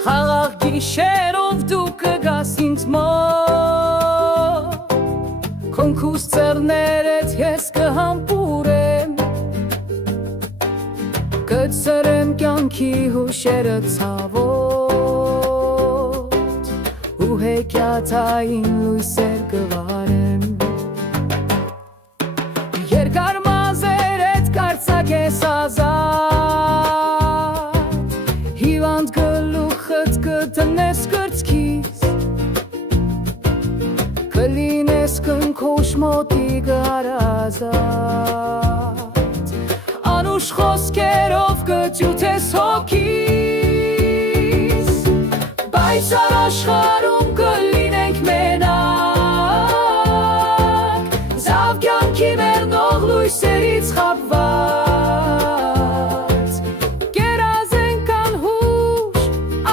Խաղաղ գիշերով դու կգաս ինձ մոտ, Քոնքուս ծերներդ ես կհամբուրեմ, Կցրեմ կյանքի հուշերը ցավոտ, Ու հեքիաթային լույսեր կվարեմ։ Երկար մազերդ կարծակ ես ազատ, Հիվանդ գլուխդ կտնես կրծքից, Կլինես կնքոշ մոտիկ հարազատ, Անուշ խոսքերով կճութես հոգիս, Բայց աշխարհում կլինենք մենակ, Զավ կյանքի մեռնող լույսերից խաբված, Կերազենք անհուշ,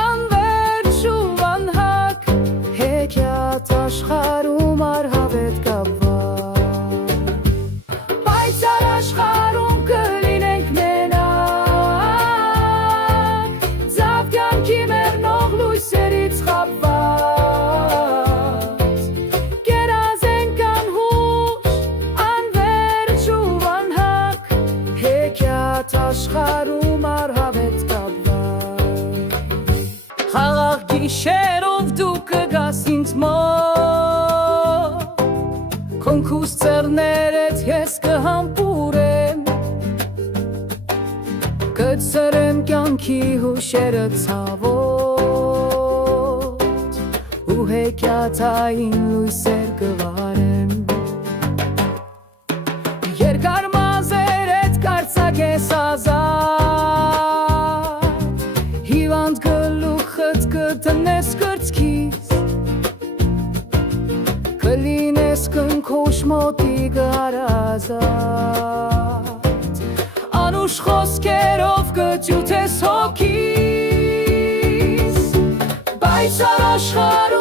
անվերջ ու անհակ, Հեքիաթ աշխարհում առհավետ կապված, Բայց աշխարհում կլինենք մենակ, Զավ կյանքի մեռնող լույսերից խաբված, Կերազենք անհուշ, անվերջ ու անհակ, Հեքիաթ աշխարհում առհավետ կապված։ Խաղաղ գիշերով դու կգաս ինձ մոտ, Քոնքուս ծերներդ ես կհամբուրեմ, Կցրեմ կյանքի հուշերը ցավոտ, Ու հեքիաթային լույսեր կվարեմ։ Երկար մազերդ կարծակ ես ազատ, Հիվանդ գլուխդ կտնես կրծքից, Կլինես կնքոշ մոտիկ հարազատ, Անուշ խոսքերով կճութես հոգիս, Բայց աշխարհում